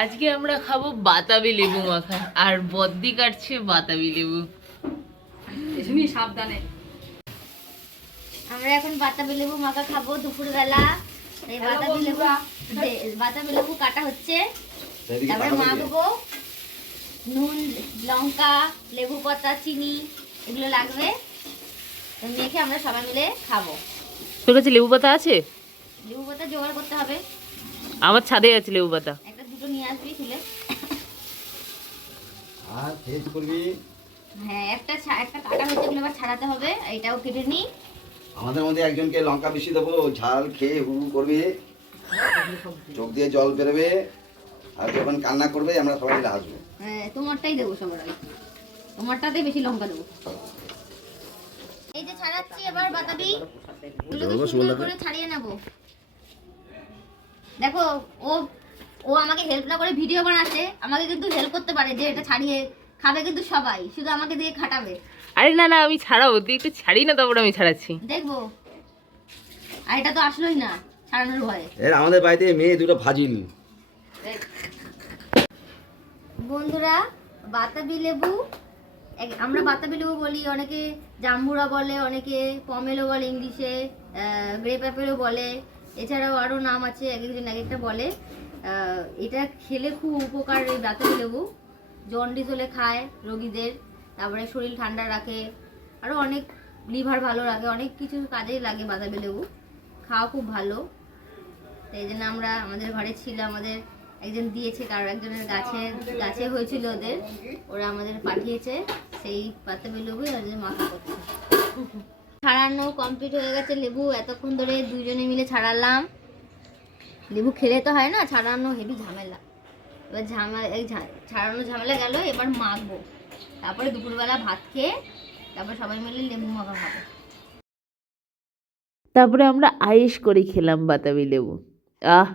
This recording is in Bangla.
আজকে আমরা খাবো বাতাবি লেবু মাখা, আর বদ্দি কাটছে বাতাবি লেবু। সাবধানে। আমরা এখন বাতাবি লেবু মাখা খাবো দুপুরবেলা। এই বাতাবি লেবু কাটা হচ্ছে, তারপরে মাখবো। নুন, লঙ্কা, লেবু পাতা, চিনি এগুলো লাগবে, মেখে আমরা সবাই মিলে খাবো। তোর কাছে লেবু পাতা আছে? লেবু পাতা জোগাড় করতে হবে। আমার ছাদে আছে লেবু পাতা। একটা দুটো নিয়ে আসবি তুলে। আর টেস্ট করবি। হ্যাঁ, একটা কাটা হয়েছে, এগুলো আবার ছাড়াতে হবে। এটাও কেটে নিই। আমাদের মধ্যে একজনকে লঙ্কা বেশি দেবো, ঝাল খেয়ে হু করবে, চোখ দিয়ে জল বেরোবে, আর যখন কান্না করবে আমরা সবাই মিলে হাসবো। হ্যাঁ, তোমারটাই দেবো সবার আগে, তোমারটাতে বেশি লঙ্কা দেবো। এই যে ছাড়াচ্ছি এবার বাতাবি, এগুলোকে সুন্দর করে ছাড়িয়ে নেব। দেখো, ও আমাকে হেল্প না করে ভিডিও বানাচ্ছে, আমাকে কিন্তু হেল্প করতে পারে যে এটা ছাড়িয়ে খাবে, কিন্তু সবাই শুধু আমাকে দিয়ে খাটাবে। আরে না না, আমি ছাড়াবো, তুই একটু ছাড়ি না, তারপর আমি ছাড়াচ্ছি। দেখবো। আর এটা তো আসলোই না ছাড়ানোর ভয়ে। এর আমাদের বাড়িতে মেয়ে দুটো ফাজিল। বন্ধুরা, বাতাবি লেবু, আমরা বাতাবি লেবু বলি, অনেকে জাম্বুরা বলে, অনেকে পমেলো বলে, ইংলিশে গ্রেপ অ্যাপেলও বলে, এছাড়াও আরও নাম আছে, এক একজন এক একটা বলে। এটা খেলে খুব উপকার এই বাতাবি লেবু। জন্ডিস হলে খায় রোগীদের, তারপরে শরীর ঠান্ডা রাখে, আরও অনেক, লিভার ভালো রাখে, অনেক কিছু কাজেই লাগে বাতাবি লেবু। খাওয়া খুব ভালো। তো এই জন্য আমরা, আমাদের ঘরে ছিল, আমাদের একজন দিয়েছে, কারো একজনের গাছে হয়েছিল ওদের, ওরা আমাদের পাঠিয়েছে সেই বাতাবি লেবু, আর যে মাখা করছে। ছাড়ানো কমপ্লিট হয়ে গেছে লেবু, এতক্ষণ ধরে দুইজনে মিলে ছাড়ালাম। লেবু খেলে তো হয় না, ছাড়ানো হেভি ঝামেলা। এবার ছাড়ানো ঝামেলা গেল, এবার মাখবো, তারপরে দুপুরবেলা ভাত খেয়ে তারপর সবাই মিলে লেবু মাখা খাবো। তারপরে আমরা আয়েশ করে খেলাম বাতাবি লেবু। আহ